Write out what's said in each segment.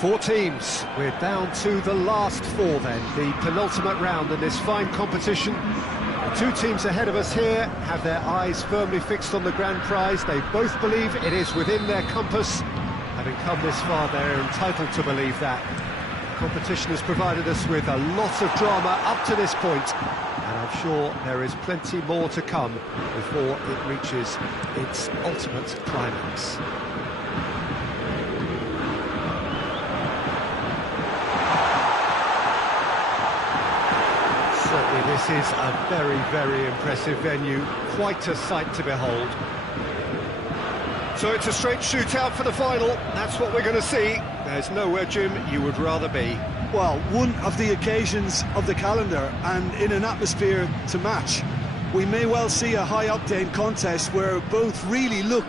Four teams. We're down to the last four then, the penultimate round in this fine competition. The two teams ahead of us here have their eyes firmly fixed on the grand prize. They both believe it is within their compass. Having come this far, they're entitled to believe that. The competition has provided us with a lot of drama up to this point, and I'm sure there is plenty more to come before it reaches its ultimate climax. Certainly this is a very, very impressive venue, quite a sight to behold. So it's a straight shootout for the final, that's what we're going to see. There's nowhere, Jim, you would rather be. Well, one of the occasions of the calendar, and in an atmosphere to match. We may well see a high-octane contest where both really look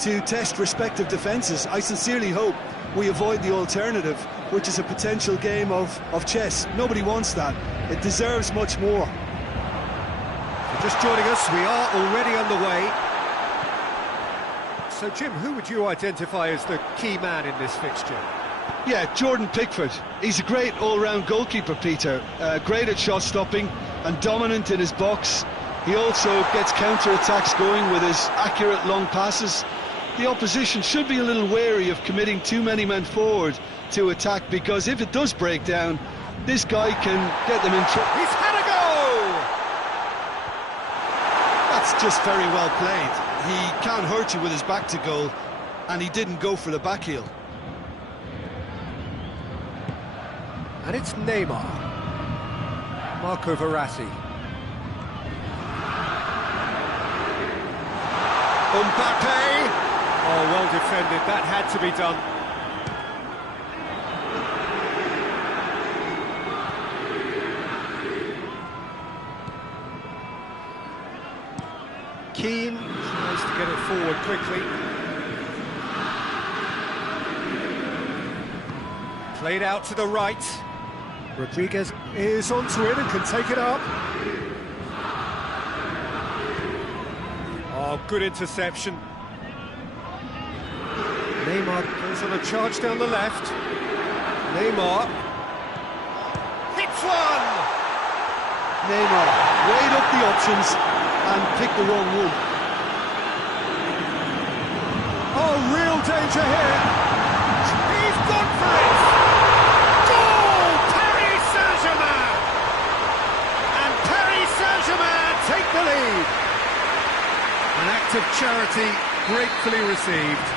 to test respective defences. I sincerely hope we avoid the alternative, which is a potential game of chess. Nobody wants that. It deserves much more. For just joining us, we are already underway. So, Jim, who would you identify as the key man in this fixture? Yeah, Jordan Pickford. He's a great all-round goalkeeper, Peter. Great at shot-stopping and dominant in his box. He also gets counter-attacks going with his accurate long passes. The opposition should be a little wary of committing too many men forward to attack, because if it does break down, this guy can get them in trouble. He's had a go! That's just very well played. He can't hurt you with his back to goal, and he didn't go for the back heel. And it's Neymar. Marco Verratti. Mbappe! Oh, well defended, that had to be done. Keane tries to get it forward quickly. Played out to the right. Rodriguez is onto it and can take it up. Oh, good interception. Neymar goes on a charge down the left. Neymar hits one! Neymar weighed up the options and picked the wrong one. Oh, real danger here. He's gone for it! Goal! Paris Saint-Germain! And Paris Saint-Germain take the lead. An act of charity gratefully received.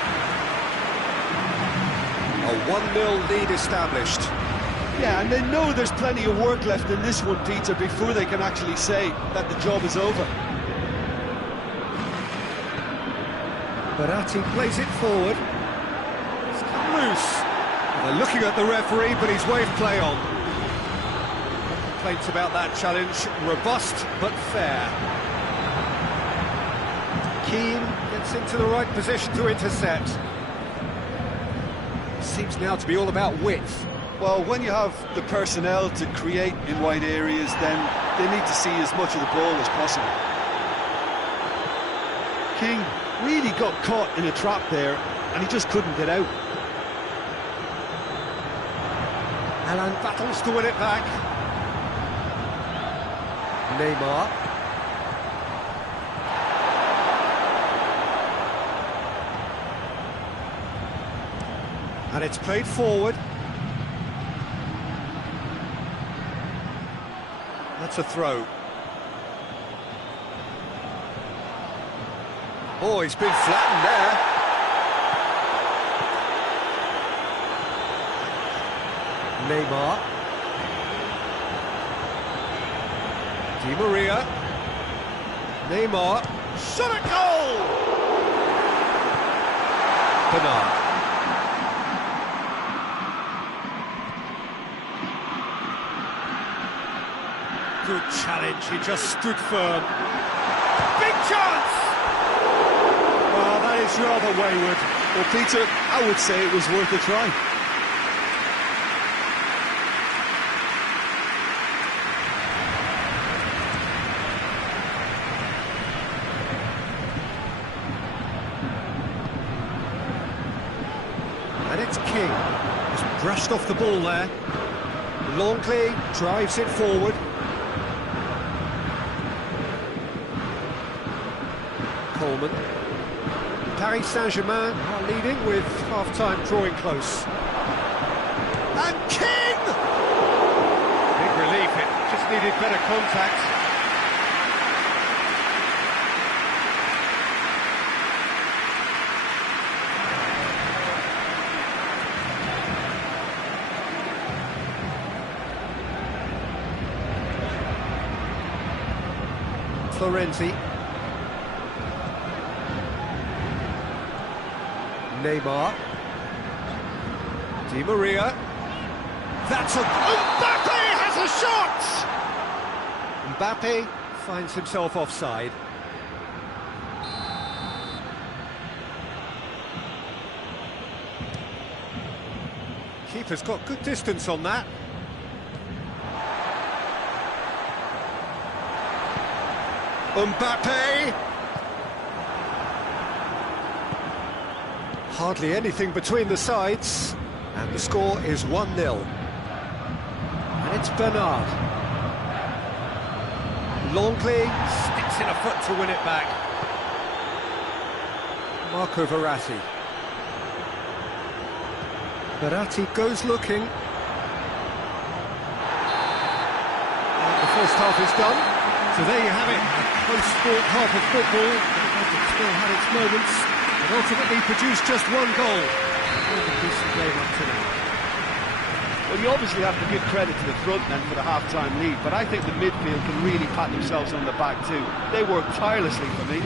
A 1-0 lead established. Yeah, and they know there's plenty of work left in this one, Peter, before they can actually say that the job is over. Verratti plays it forward. It's come loose. They're looking at the referee, but he's waved play on. No complaints about that challenge. Robust, but fair. Keane gets into the right position to intercept. Seems now to be all about width. Well, when you have the personnel to create in wide areas, then they need to see as much of the ball as possible. King really got caught in a trap there, and he just couldn't get out. Alan battles to win it back. Neymar. And it's played forward. That's a throw. Oh, he's been flattened there. Neymar. Di Maria. Neymar. Shot at goal! Bernard. Good challenge, he just stood firm. Big chance! Well, that is rather wayward. Well, Peter, I would say it was worth a try. And it's King. Just Brushed off the ball there. Longley drives it forward. Coleman. Paris Saint-Germain are leading with half-time drawing close. And King! Big relief, it just needed better contact. Florenzi. Neymar. Di Maria. That's a... Mbappe has a shot! Mbappe finds himself offside. Keeper's got good distance on that. Mbappe! Hardly anything between the sides, and the score is 1-0. And it's Bernard. Longley sticks in a foot to win it back. Marco Verratti. Verratti goes looking. And the first half is done. So there you have it, a close-fought half of football. It still had its moments, and ultimately produced just one goal. A decent game up to now. Well, you obviously have to give credit to the front men for the half-time lead, but I think the midfield can really pat themselves on the back too. They worked tirelessly for me.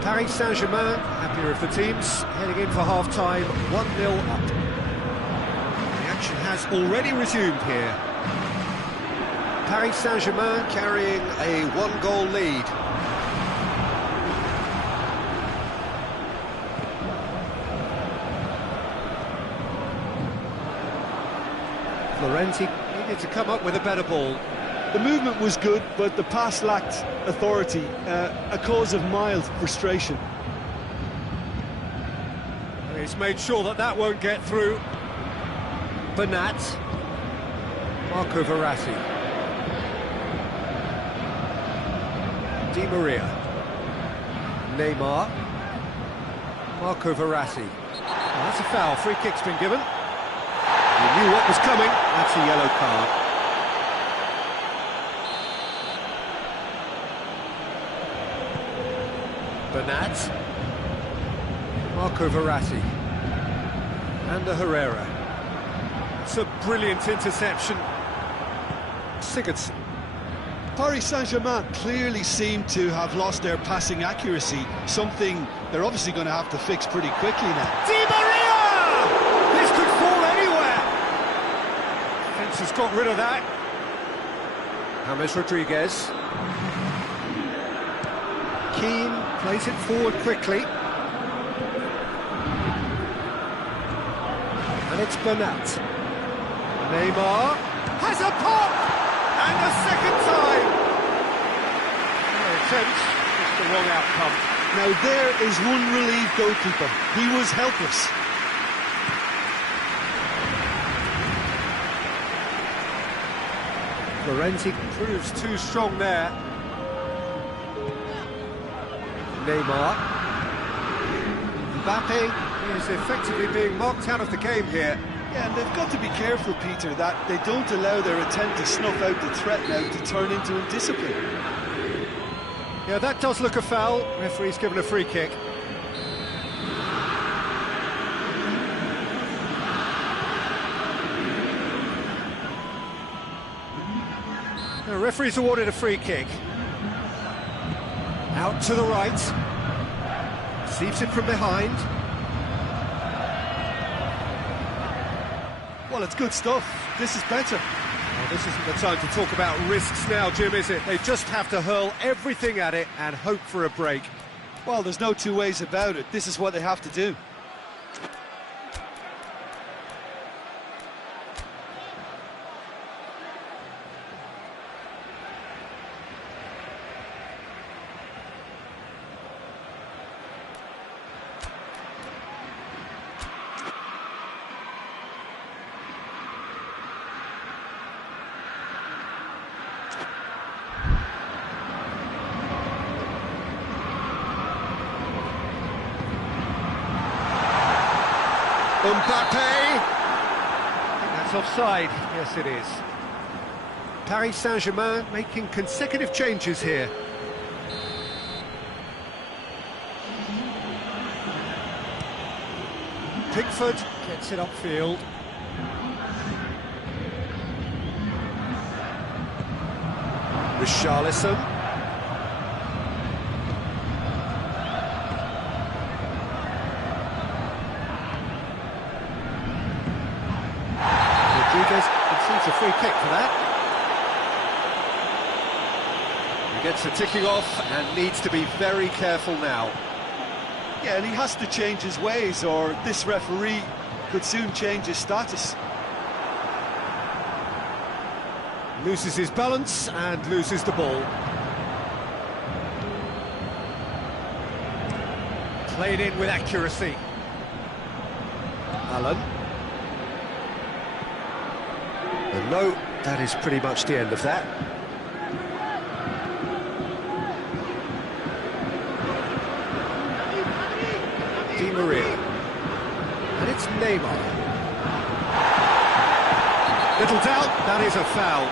Paris Saint-Germain, happier of the teams, heading in for half-time, 1-0 up. The action has already resumed here. Paris Saint-Germain carrying a one-goal lead. Florenzi needed to come up with a better ball. The movement was good, but the pass lacked authority, a cause of mild frustration. He's made sure that that won't get through. Bernat. Marco Verratti. Di Maria. Neymar. Marco Verratti. Oh, that's a foul. Free kick's been given. He knew what was coming. That's a yellow card. Bernat. Marco Verratti. And Herrera. It's a brilliant interception. Sigurdsson. Paris Saint-Germain clearly seem to have lost their passing accuracy, something they're obviously going to have to fix pretty quickly now. Di Maria! This could fall anywhere! Fence has got rid of that. James Rodriguez. Keane plays it forward quickly. And it's Bernat. Neymar has a pop! And a second time! No attempt, just the wrong outcome. Now there is one relieved goalkeeper. He was helpless. Florenzi proves too strong there. Neymar. Mbappe is effectively being marked out of the game here. Yeah, and they've got to be careful, Peter, that they don't allow their attempt to snuff out the threat now to turn into indiscipline. Yeah, that does look a foul. Referee's given a free kick. The referee's awarded a free kick. Out to the right. Receives it from behind. Well, it's good stuff. This is better. Well, this isn't the time to talk about risks now, Jim, is it? They just have to hurl everything at it and hope for a break. Well, there's no two ways about it. This is what they have to do. Mbappe! I think that's offside. Yes, it is. Paris Saint-Germain making consecutive changes here. Pickford gets it upfield. Richarlison. Rodriguez concedes a free kick for that. He gets the ticking off and needs to be very careful now. Yeah, and he has to change his ways, or this referee could soon change his status. Loses his balance and loses the ball. Played in with accuracy. Allen. And no, that is pretty much the end of that. Di Maria. And it's Neymar. Little doubt, that is a foul.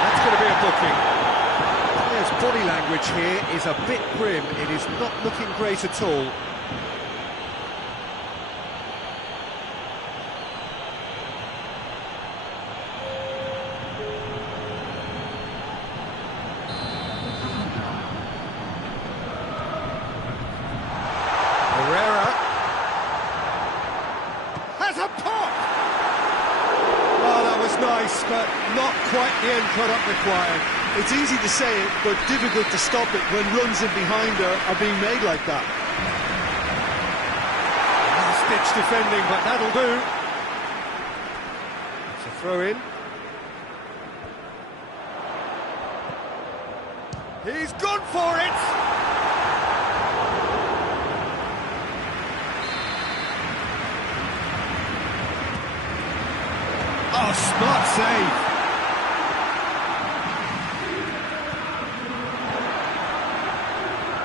That's going to be a booking. There's body language here is a bit grim. It is not looking great at all. Nice, but not quite the end product required. It's easy to say it, but difficult to stop it when runs in behind are being made like that. Last-ditch defending, but that'll do. It's a throw-in. He's gone for it! Oh, smart save.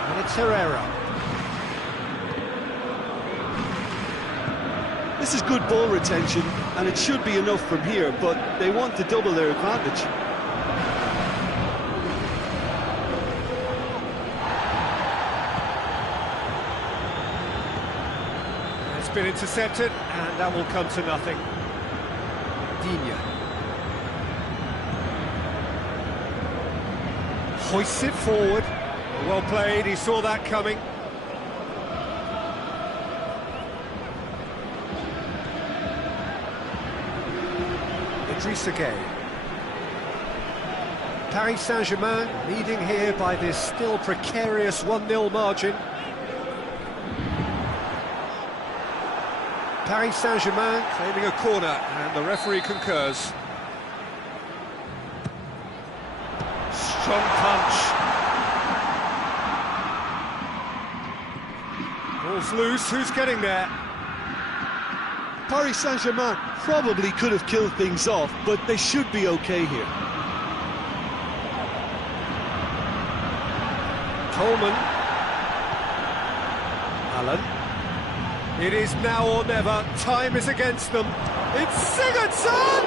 And it's Herrera. This is good ball retention, and it should be enough from here, but they want to double their advantage. It's been intercepted, and that will come to nothing. Digne. Hoists it forward. Well played, he saw that coming. Idrissa Gueye. Paris Saint-Germain leading here by this still precarious 1-0 margin. Paris Saint-Germain claiming a corner, and the referee concurs. Strong punch. Ball's loose, who's getting there? Paris Saint-Germain probably could have killed things off, but they should be okay here. Coleman. Allen. It is now or never. Time is against them. It's Sigurdsson!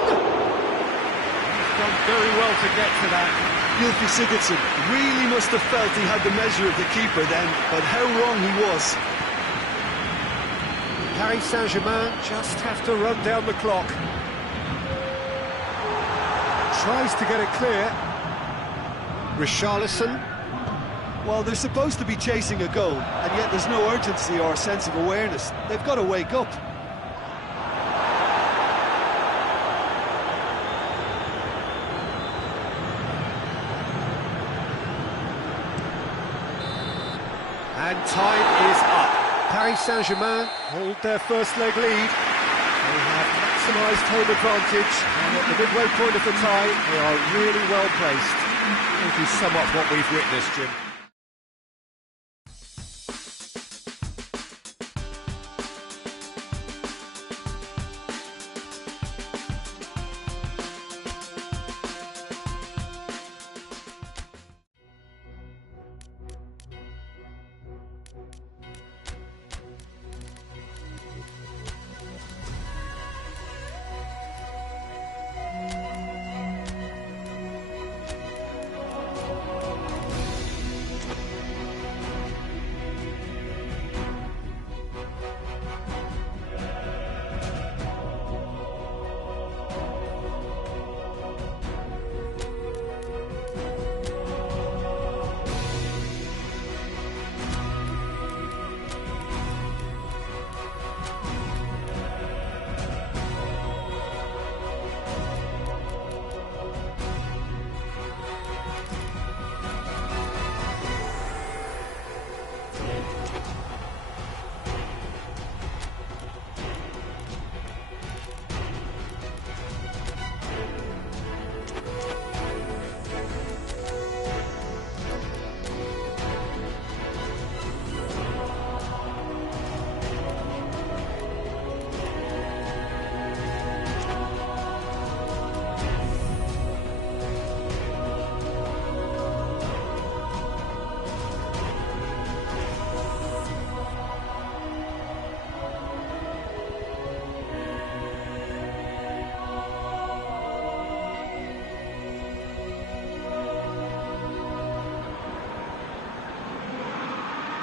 He's done very well to get to that. Gylfi Sigurdsson really must have felt he had the measure of the keeper then, but how wrong he was. Paris Saint-Germain just have to run down the clock. Tries to get it clear. Richarlison. Well, they're supposed to be chasing a goal, and yet there's no urgency or sense of awareness. They've got to wake up. And time is up. Paris Saint-Germain hold their first leg lead. They have maximised home advantage, and at the midway point of the tie, they are really well placed. If you sum up what we've witnessed, Jim.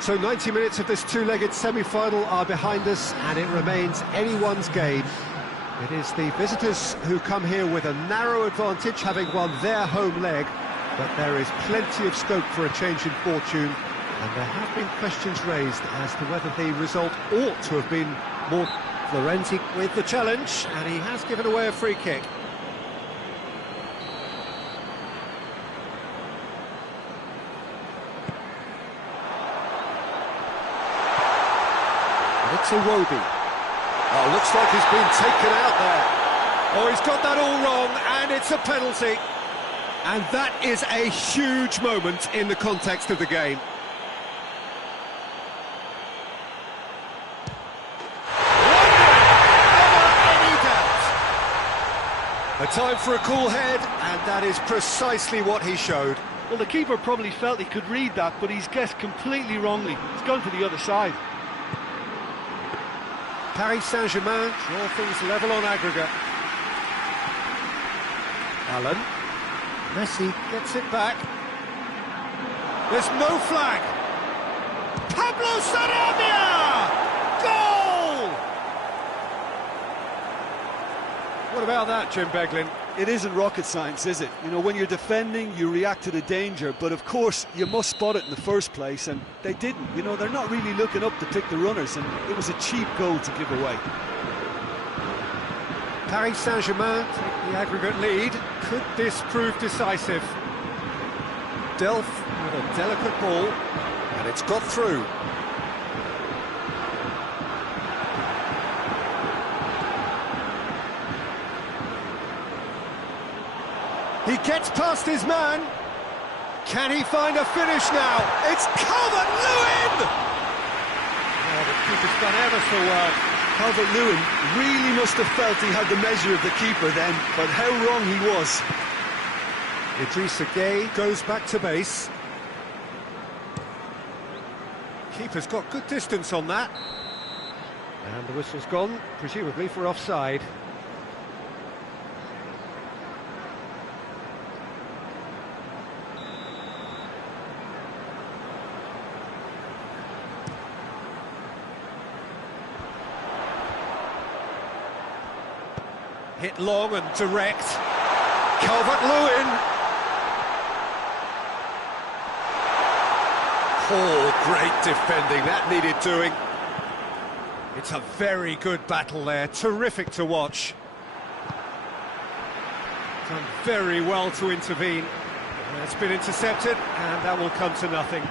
So 90 minutes of this two-legged semi-final are behind us, and it remains anyone's game. It is the visitors who come here with a narrow advantage, having won their home leg, but there is plenty of scope for a change in fortune, and there have been questions raised as to whether the result ought to have been more. Florenzi with the challenge, and he has given away a free kick. It's Iwobi. Oh, looks like he's been taken out there. Oh, he's got that all wrong, and it's a penalty. And that is a huge moment in the context of the game. A time for a cool head, and that is precisely what he showed. Well, the keeper probably felt he could read that, but he's guessed completely wrongly. He's gone to the other side. Paris Saint-Germain draw things level on aggregate. Allen. Messi gets it back. There's no flag. Pablo Sarabia! Goal! What about that, Jim Beglin? It isn't rocket science, is it? You know, when you're defending, you react to the danger, but of course, you must spot it in the first place, and they didn't. You know, they're not really looking up to pick the runners, and it was a cheap goal to give away. Paris Saint-Germain take the aggregate lead. Could this prove decisive? Delph with a delicate ball, and it's got through. He gets past his man. Can he find a finish now? It's Calvert-Lewin! Oh, the keeper's done ever so well. Calvert-Lewin really must have felt he had the measure of the keeper then, but how wrong he was. Idrissa Gueye goes back to base. Keeper's got good distance on that. And the whistle's gone, presumably for offside. Hit long and direct. Calvert-Lewin. Oh, great defending. That needed doing. It's a very good battle there. Terrific to watch. Done very well to intervene. It's been intercepted, and that will come to nothing.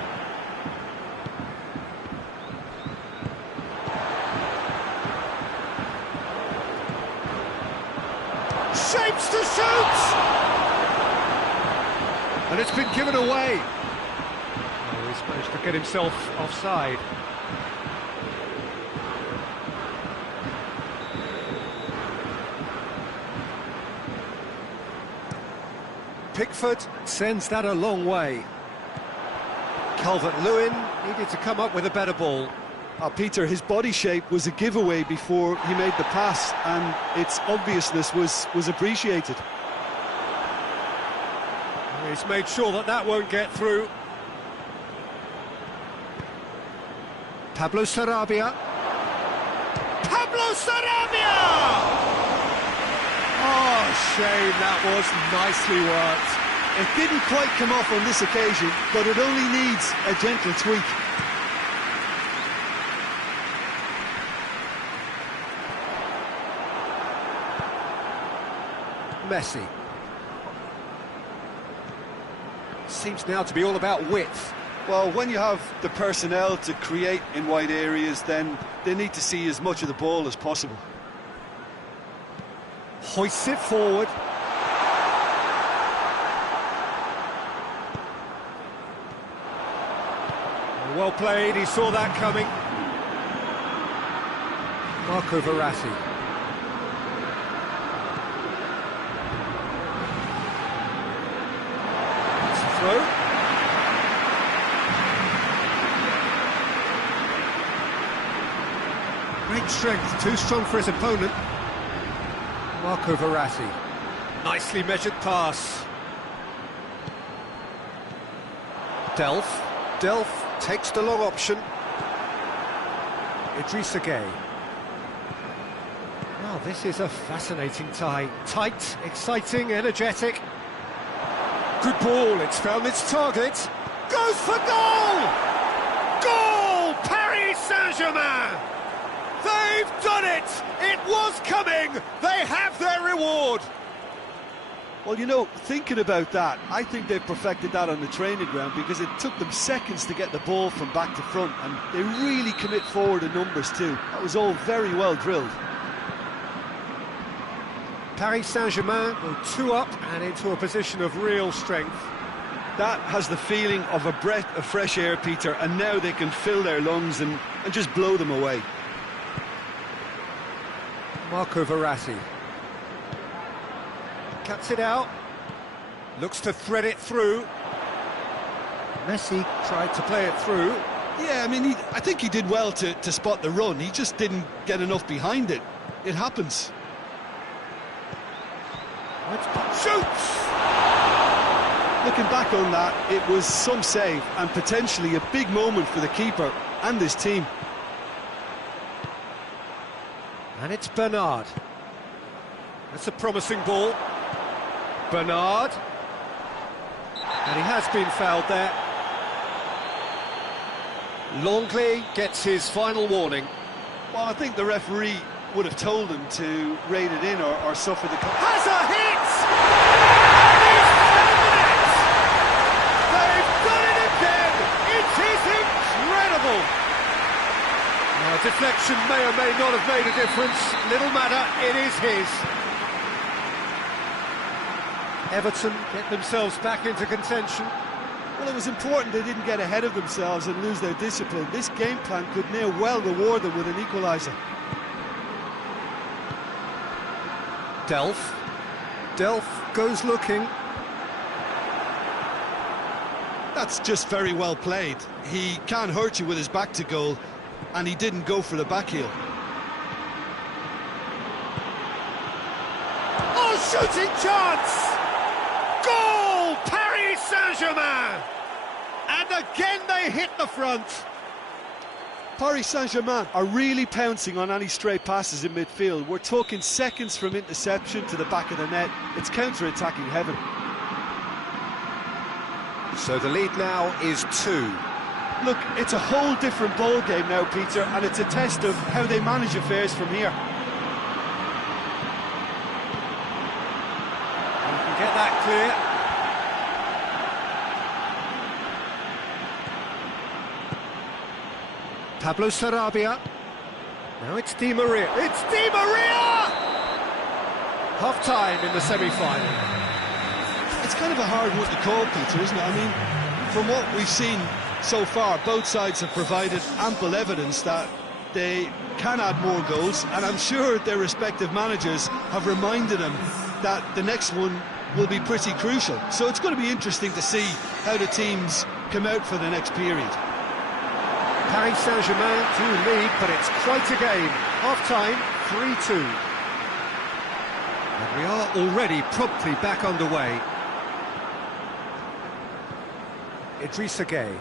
Shapes to shoot! And it's been given away. Oh, he's managed to get himself offside. Pickford sends that a long way. Calvert-Lewin needed to come up with a better ball. Peter, his body shape was a giveaway before he made the pass, and its obviousness was appreciated. He's made sure that that won't get through. Pablo Sarabia. Pablo Sarabia! Oh, shame, that was nicely worked. It didn't quite come off on this occasion, but it only needs a gentle tweak. Messi. Seems now to be all about width. Well, when you have the personnel to create in wide areas, then they need to see as much of the ball as possible. Hoists it forward. Well played, he saw that coming. Marco Verratti. Throw. Great strength, too strong for his opponent. Marco Verratti. Nicely measured pass. Delph Takes the long option. Idrissa Gueye. Now this is a fascinating tie. Tight, exciting, energetic. Good ball, it's found its target. Goes for goal! Goal! Paris Saint-Germain! They've done it! It was coming! They have their reward! Well, you know, thinking about that, I think they've perfected that on the training ground because it took them seconds to get the ball from back to front, and they really commit forward in numbers too. That was all very well drilled. Paris Saint-Germain go 2 up and into a position of real strength. That has the feeling of a breath of fresh air, Peter, and now they can fill their lungs and just blow them away. Marco Verratti. Cuts it out. Looks to thread it through. Messi tried to play it through. Yeah, I mean, I think he did well to spot the run. He just didn't get enough behind it. It happens. Shoots! Looking back on that, it was some save and potentially a big moment for the keeper and his team. And it's Bernard. That's a promising ball. Bernard. And he has been fouled there. Longley gets his final warning. Well, I think the referee would have told him to rate it in or suffer the... Has a hit! And he's found it! They've done it again! It is incredible! Now, deflection may or may not have made a difference. Little matter, it is his. Everton get themselves back into contention. Well, it was important they didn't get ahead of themselves and lose their discipline. This game plan could now well reward them with an equaliser. Delph goes looking. That's just very well played. He can't hurt you with his back to goal, and he didn't go for the back heel. Oh, shooting chance! Goal! Paris Saint-Germain! And again they hit the front. Paris Saint-Germain are really pouncing on any stray passes in midfield. We're talking seconds from interception to the back of the net. It's counter-attacking heaven. So the lead now is 2. Look, it's a whole different ball game now, Peter, and it's a test of how they manage affairs from here. You can get that clear. Pablo Sarabia. Now it's Di Maria. It's Di Maria! Half-time in the semi-final. It's kind of a hard one to call, Peter, isn't it? I mean, from what we've seen so far, both sides have provided ample evidence that they can add more goals, and I'm sure their respective managers have reminded them that the next one will be pretty crucial. So it's going to be interesting to see how the teams come out for the next period. Paris Saint-Germain do lead, but it's quite a game. Half-time, 3-2. And we are already promptly back underway. Idrissa Gueye.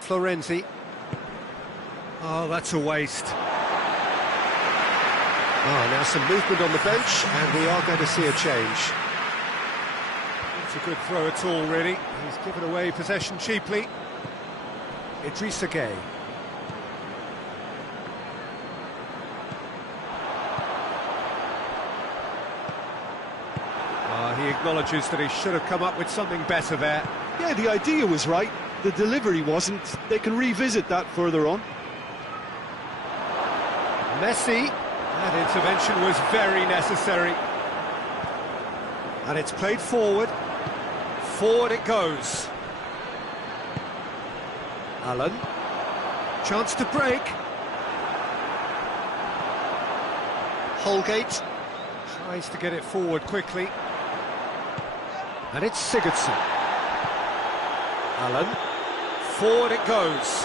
Florenzi. Oh, that's a waste. Oh, now some movement on the bench, and we are going to see a change. It's a good throw at all, really. He's given away possession cheaply. Idrissa Gueye. He acknowledges that he should have come up with something better there. Yeah, the idea was right. The delivery wasn't. They can revisit that further on. Messi, that intervention was very necessary. And it's played forward. Forward it goes. Allen. Chance to break. Holgate tries to get it forward quickly. And it's Sigurdsson. Allen. Forward it goes.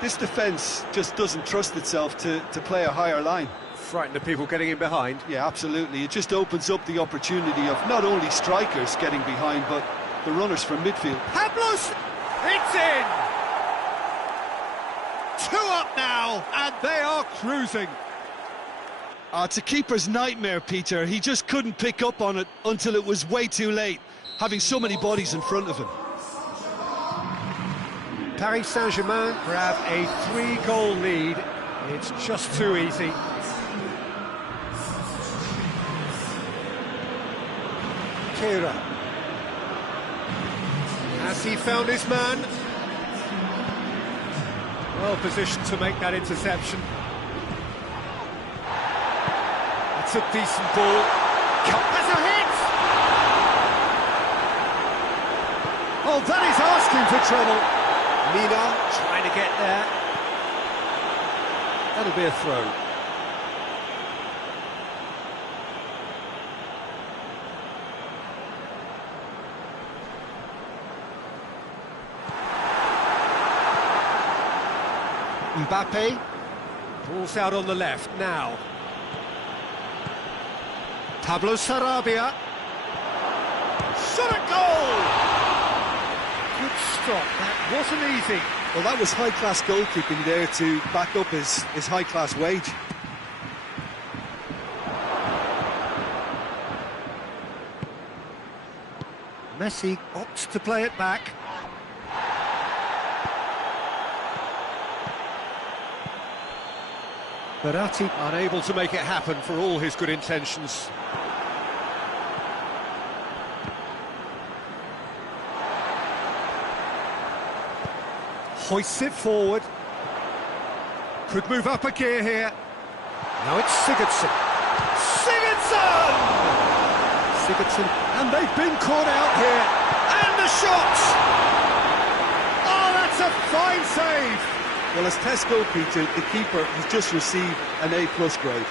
This defence just doesn't trust itself to play a higher line. Frightened of people getting in behind. Yeah, absolutely. It just opens up the opportunity of not only strikers getting behind, but the runners from midfield. Pablos! It's in! 2 up now, and they are cruising. It's a keeper's nightmare, Peter. He just couldn't pick up on it until it was way too late, having so many bodies in front of him. Paris Saint-Germain grab a 3-goal lead. It's just too easy. Kehrer. Has he found his man? Well positioned to make that interception. It's a decent ball. Has a hit! Oh, that is asking for trouble. Mina trying to get there. That'll be a throw. Mbappe. Ball's out on the left now. Pablo Sarabia. Shot a goal! Good stop, that wasn't easy. Well, that was high-class goalkeeping there to back up his high-class wage. Messi opts to play it back. Verratti unable to make it happen for all his good intentions. Hoists it forward. Could move up a gear here. Now it's Sigurdsson. Sigurdsson! Sigurdsson, and they've been caught out here. And the shot! Oh, that's a fine save! Well, as Tesco, Peter, the keeper has just received an A+ grade.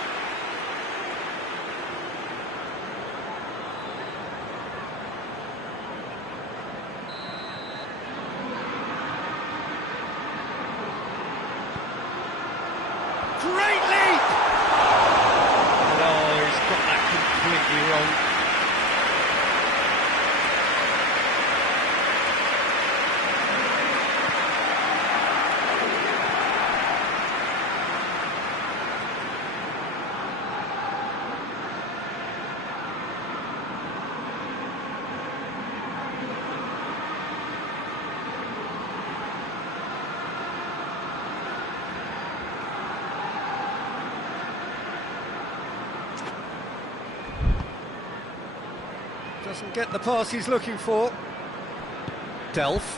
Great leap! Oh, he's got that completely wrong. Doesn't get the pass he's looking for. Delph.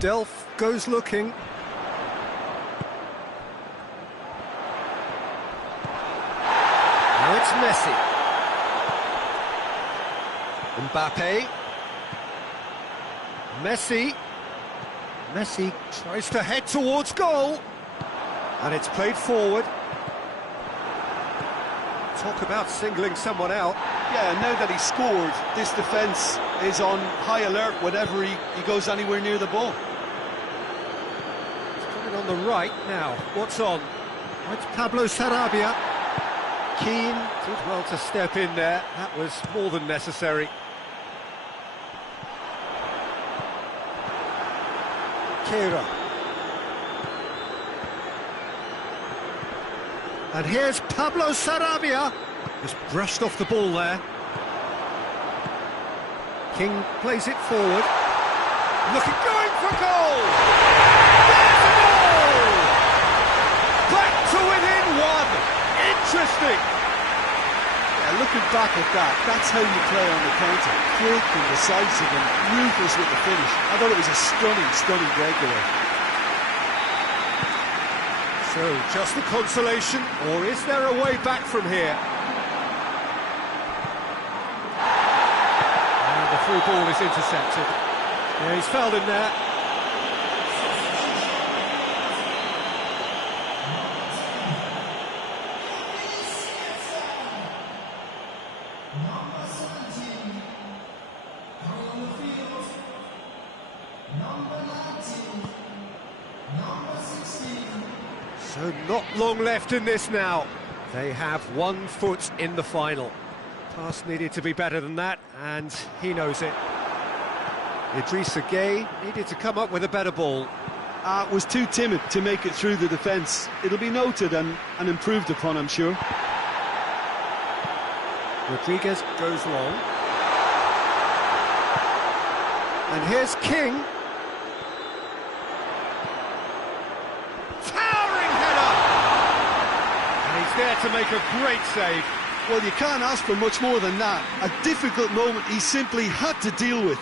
Delph goes looking. Now it's Messi. Mbappe. Messi tries to head towards goal, and it's played forward. Talk about singling someone out. Yeah, now that he's scored, this defence is on high alert whenever he goes anywhere near the ball. It's coming on the right now. What's on? It's Pablo Sarabia. Keane did well to step in there. That was more than necessary. Kehrer. And here's Pablo Sarabia. Just brushed off the ball there. King plays it forward. Going for goal! There's a goal! Back to within 1. Interesting. Yeah, looking back at that, that's how you play on the counter. Quick and decisive and ruthless with the finish. I thought it was a stunning breakaway. So, just the consolation, or is there a way back from here? And the through ball is intercepted. Yeah, he's fouled him there. Number 17, coming on the field. Number 19, number 16. So not long left in this now. They have 1 foot in the final. Pass needed to be better than that, and he knows it. Idrissa Gueye needed to come up with a better ball. Was too timid to make it through the defence. It'll be noted and improved upon, I'm sure. Rodriguez goes long. And here's King. Towering header! And he's there to make a great save. Well, you can't ask for much more than that. A difficult moment he simply had to deal with.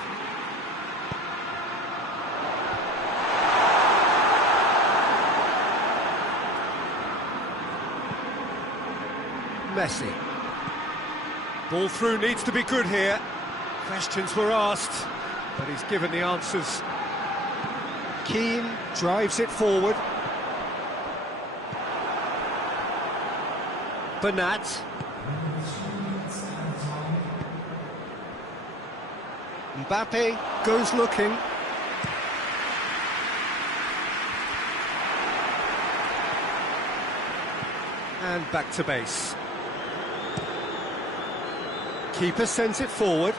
Messi. Ball through needs to be good here. Questions were asked, but he's given the answers. Keane drives it forward. Bernat. Mbappe goes looking. And back to base. Keeper sends it forward.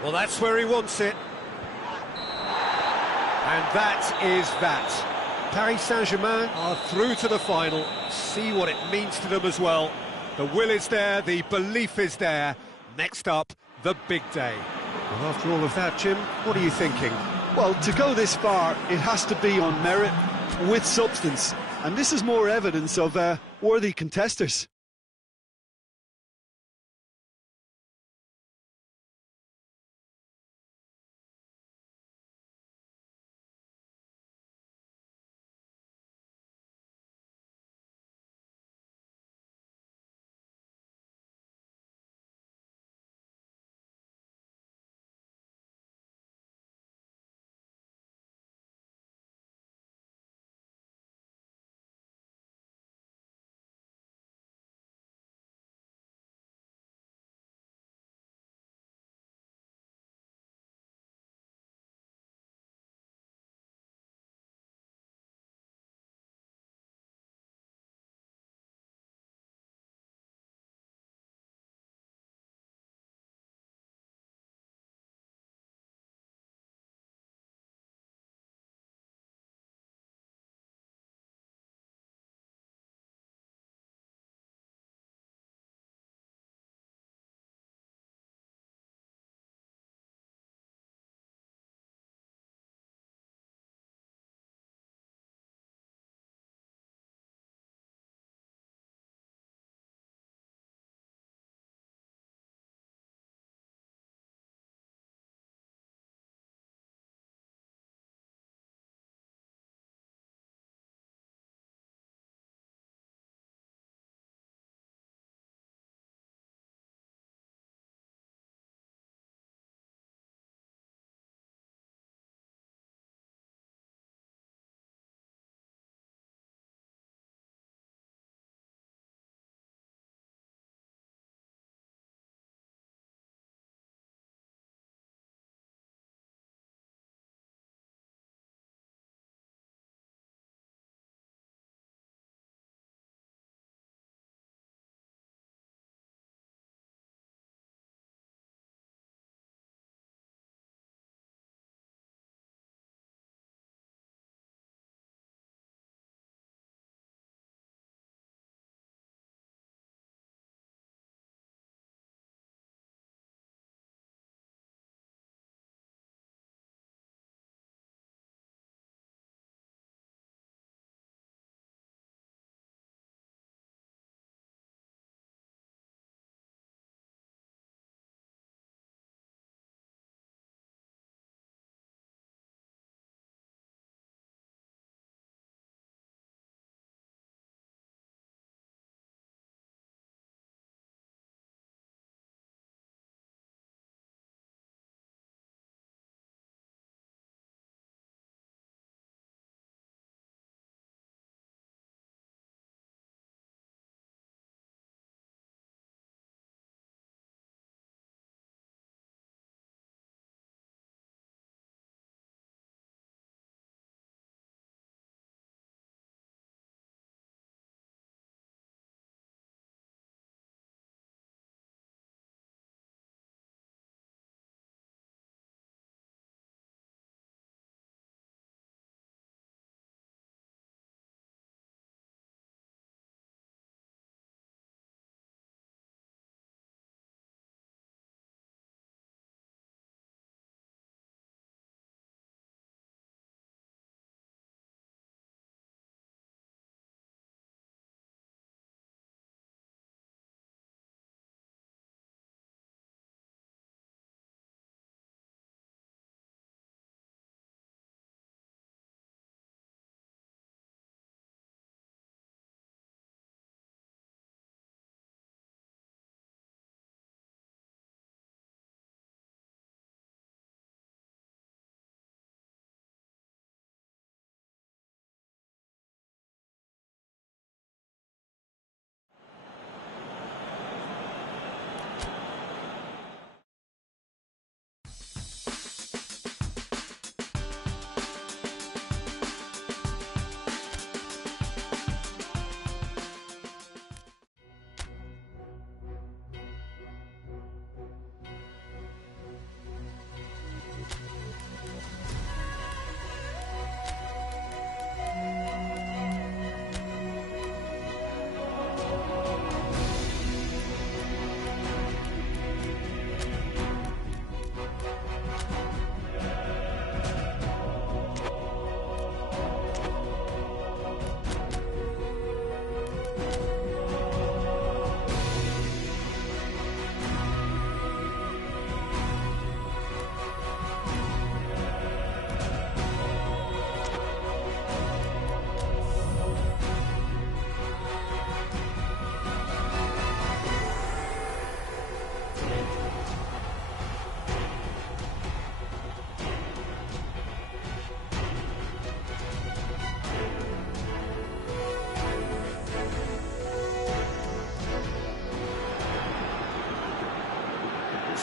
Well, that's where he wants it. And that is that. Paris Saint-Germain are through to the final. See what it means to them as well. The will is there, the belief is there. Next up, the big day. Well, after all of that, Jim, what are you thinking? Well, to go this far, it has to be on merit, with substance. And this is more evidence of worthy contesters.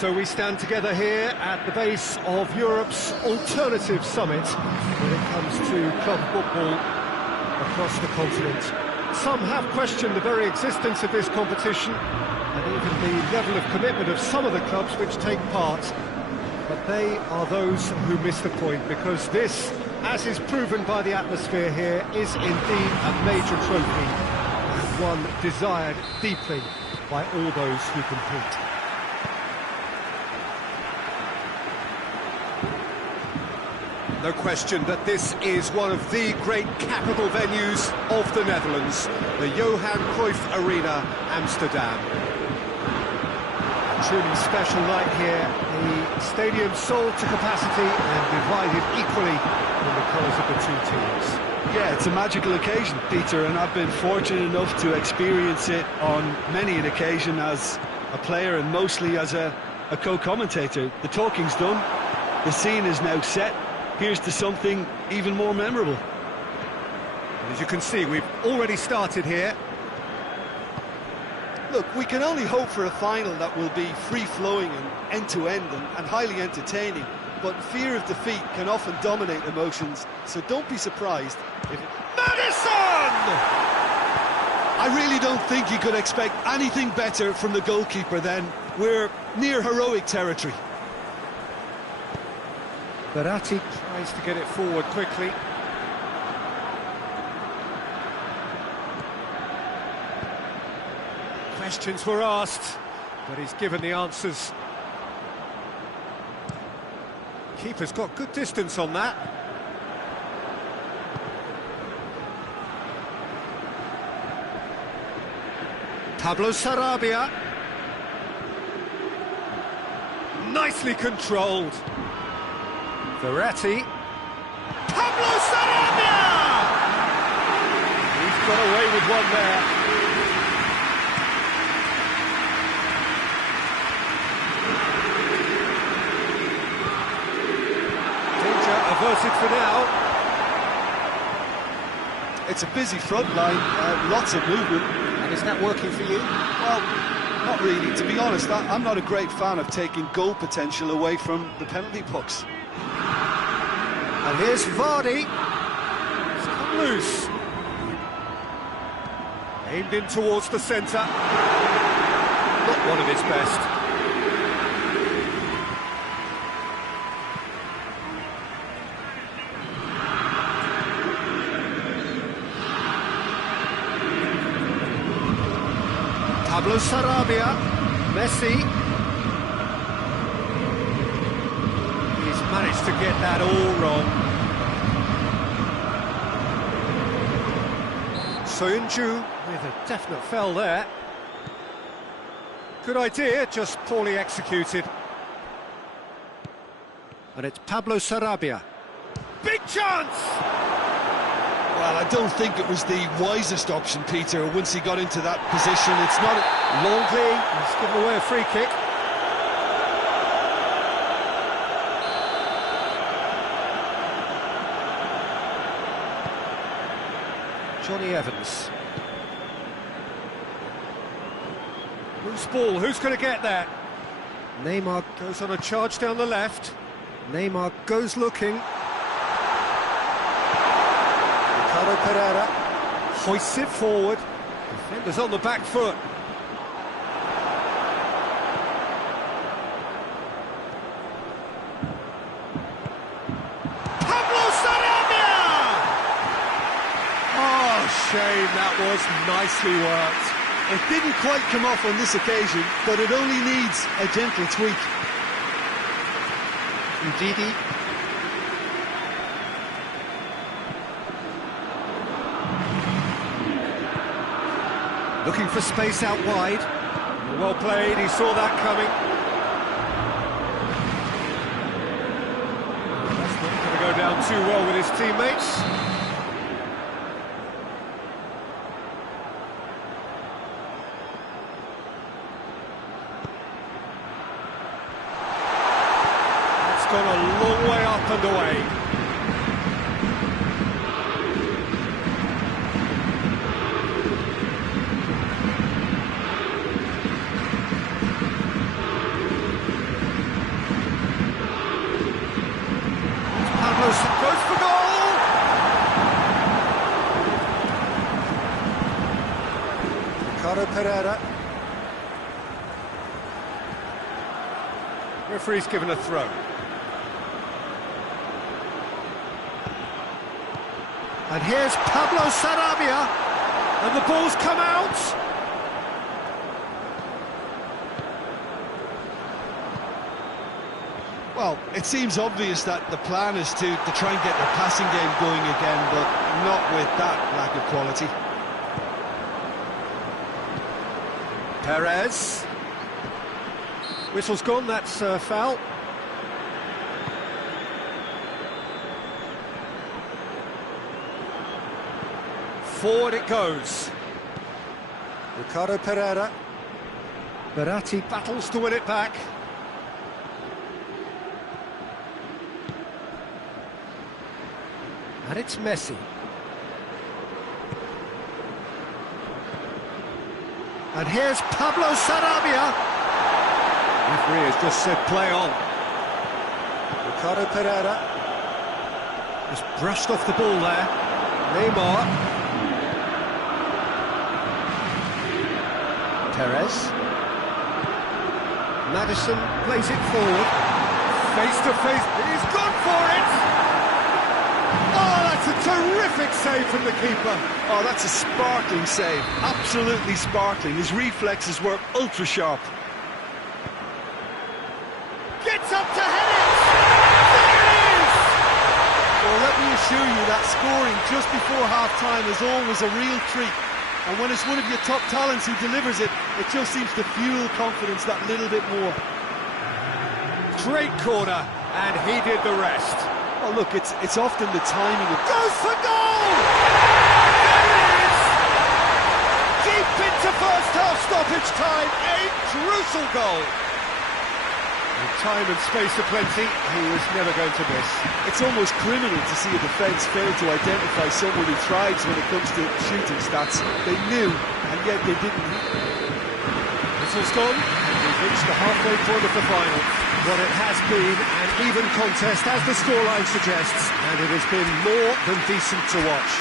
So we stand together here at the base of Europe's alternative summit when it comes to club football across the continent. Some have questioned the very existence of this competition and even the level of commitment of some of the clubs which take part. But they are those who miss the point, because this, as is proven by the atmosphere here, is indeed a major trophy, and one desired deeply by all those who compete. No question that this is one of the great capital venues of the Netherlands, the Johan Cruyff Arena, Amsterdam. A truly special night here. The stadium sold to capacity and divided equally in the colours of the two teams. Yeah, it's a magical occasion, Peter, and I've been fortunate enough to experience it on many an occasion as a player and mostly as a co-commentator. The talking's done, the scene is now set. Here's to something even more memorable. As you can see, we've already started here. Look, we can only hope for a final that will be free-flowing and end-to-end and highly entertaining, but fear of defeat can often dominate emotions, so don't be surprised if Maddison! I really don't think you could expect anything better from the goalkeeper then. We're near heroic territory. Verratti tries to get it forward quickly. Questions were asked, but he's given the answers. Keeper's got good distance on that. Pablo Sarabia. Nicely controlled. Verratti. Pablo Sarabia! He's got away with one there. Danger averted for now. It's a busy front line, lots of movement. And is that working for you? Well, not really. To be honest, I'm not a great fan of taking goal potential away from the penalty box. And here's Vardy. It's come loose. Aimed in towards the centre. Not one of his best. Pablo Sarabia. Messi. Managed to get that all wrong. Soyuncu with a definite foul there. Good idea, just poorly executed. And it's Pablo Sarabia. Big chance! Well, I don't think it was the wisest option, Peter, once he got into that position. It's not Longley, he's given away a free kick. Johnny Evans. Loose ball, who's going to get that? Neymar goes on a charge down the left. Neymar goes looking. Ricardo Pereira hoists it forward. Defenders on the back foot. Shame, that was nicely worked. It didn't quite come off on this occasion, but it only needs a gentle tweak. Ndidi. Looking for space out wide. Well played, he saw that coming. That's not going to go down too well with his teammates. Gone a long way up and away. Pereira. Referee's given a throw. And here's Pablo Sarabia, and the ball's come out. Well, it seems obvious that the plan is to try and get their passing game going again, but not with that lack of quality. Perez. Whistle's gone, that's foul. Forward it goes. Ricardo Pereira. Verratti battles to win it back. And it's Messi. And here's Pablo Sarabia. Referee has just said play on. Ricardo Pereira just brushed off the ball there. Neymar. Perez. Maddison plays it forward. Face to face. He's gone for it! Oh, that's a terrific save from the keeper. Oh, that's a sparkling save. Absolutely sparkling. His reflexes were ultra sharp. Gets up to head it! There it is! Well, let me assure you that scoring just before half-time is always a real treat. And when it's one of your top talents who delivers it, it just seems to fuel confidence that little bit more. Great corner, and he did the rest. Oh, look, it's often the timing of... Goes for goal! There it is! Deep into first half stoppage time, a crucial goal. With time and space aplenty, he was never going to miss. It's almost criminal to see a defence fail to identify someone who thrives when it comes to shooting stats. They knew, and yet they didn't. Whistle's gone, and we've reached the halfway point of the final. What it has been an even contest, as the scoreline suggests, and it has been more than decent to watch.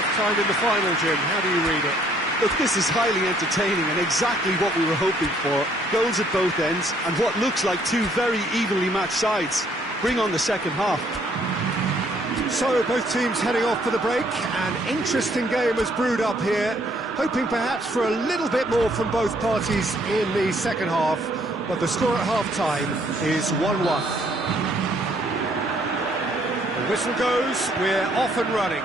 Half-time in the final, Jim. How do you read it? Look, this is highly entertaining and exactly what we were hoping for. Goals at both ends, and what looks like two very evenly matched sides. Bring on the second half. So, both teams heading off for the break. An interesting game has brewed up here, hoping perhaps for a little bit more from both parties in the second half, but the score at half-time is 1-1. The whistle goes, we're off and running.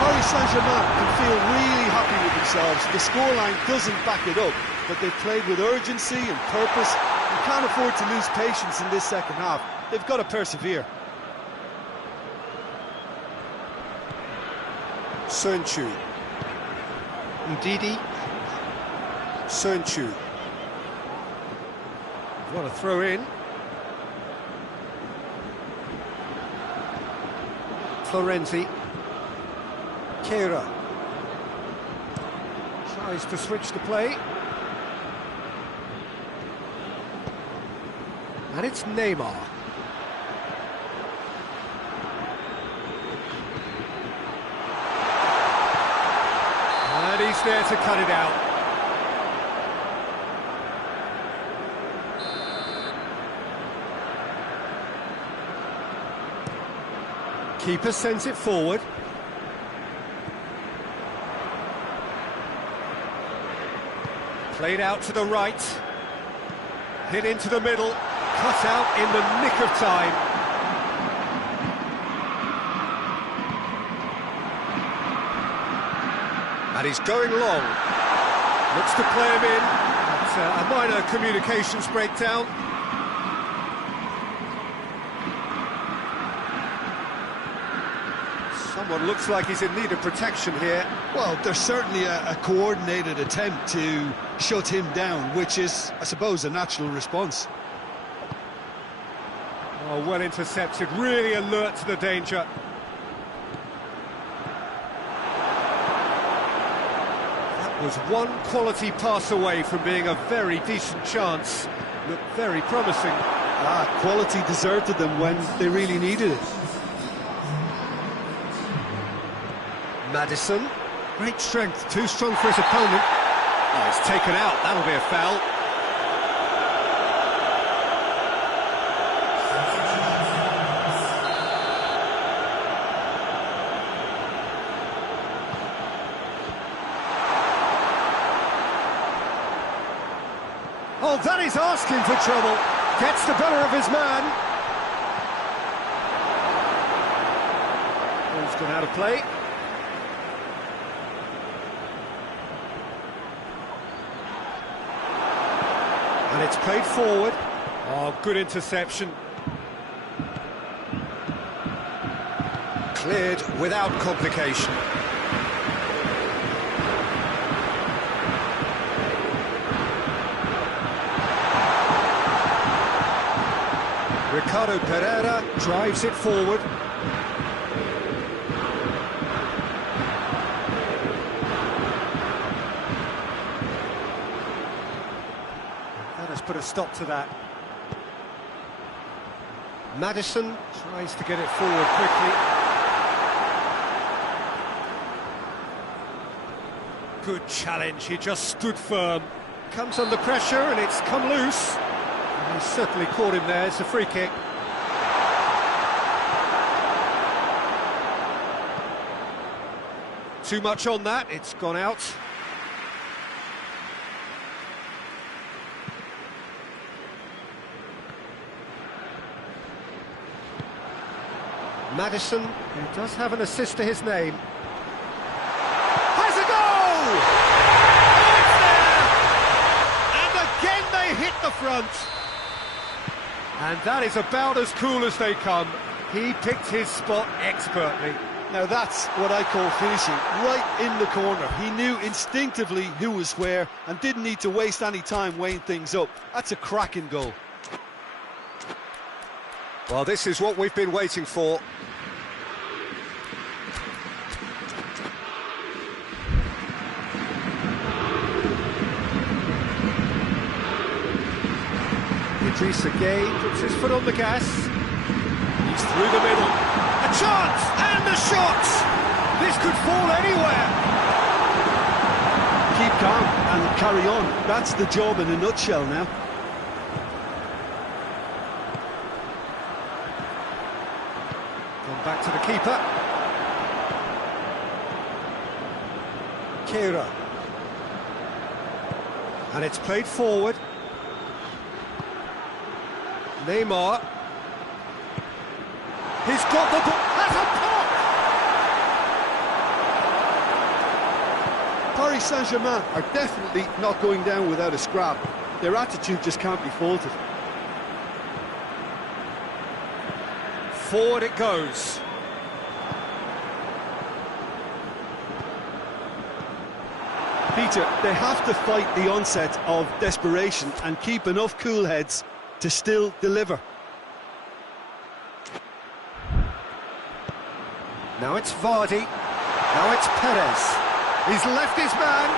Paris Saint-Germain can feel really happy with themselves. The scoreline doesn't back it up, but they've played with urgency and purpose. You can't afford to lose patience in this second half. They've got to persevere. Sönchu. Ndidi. Sönchu. What a throw in. Florenzi. Kehrer. Tries to switch the play. And it's Neymar. And he's there to cut it out. Keeper sends it forward. Played out to the right. Hit into the middle. Cut out in the nick of time. And he's going long. Looks to play him in. But, a minor communications breakdown. Someone looks like he's in need of protection here. Well, there's certainly a coordinated attempt to shut him down, which is, I suppose, a natural response. Oh, well intercepted, really alert to the danger. That was one quality pass away from being a very decent chance. Looked very promising. Quality deserted them when they really needed it. Maddison. Great strength, too strong for his opponent. Oh, he's taken out, that'll be a foul. Oh, that is asking for trouble. Gets the better of his man. Ball's gone out of play. And it's played forward. Oh, good interception. Cleared without complication. Ricardo Pereira drives it forward. That has put a stop to that. Maddison tries to get it forward quickly. Good challenge, he just stood firm. Comes under pressure and it's come loose. And he's certainly caught him there, it's a free kick. Too much on that, it's gone out. Maddison, who does have an assist to his name, has a goal! Oh, it's there! And again they hit the front. And that is about as cool as they come. He picked his spot expertly. Now that's what I call finishing, right in the corner. He knew instinctively who was where and didn't need to waste any time weighing things up. That's a cracking goal. Well, this is what we've been waiting for. Idrissa Gueye puts his foot on the gas. He's through the middle. A chance! And a shot! This could fall anywhere. Keep calm and carry on. That's the job in a nutshell now. Gone back to the keeper. Keira. And it's played forward. Neymar. He's got the ball. That's a pop! Paris Saint-Germain are definitely not going down without a scrap. Their attitude just can't be faulted. Forward it goes. Peter, they have to fight the onset of desperation and keep enough cool heads to still deliver. Now it's Vardy. Now it's Perez. He's left his man.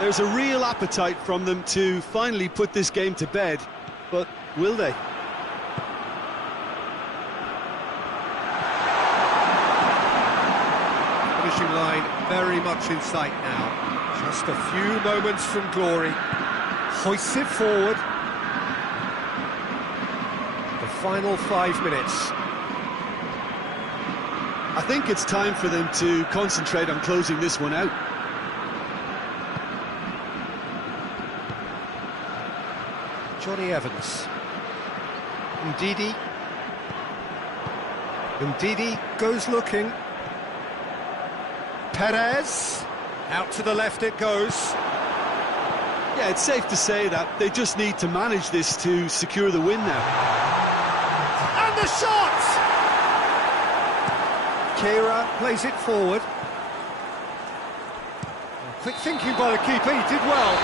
There's a real appetite from them to finally put this game to bed, but will they? Finishing line very much in sight now. Just a few moments from glory. Hoists it forward. The final 5 minutes. I think it's time for them to concentrate on closing this one out. Johnny Evans. Ndidi. Ndidi goes looking. Perez. Out to the left it goes. Yeah, it's safe to say that they just need to manage this to secure the win now. And the shot! Keira plays it forward. Quick thinking by the keeper, he did well.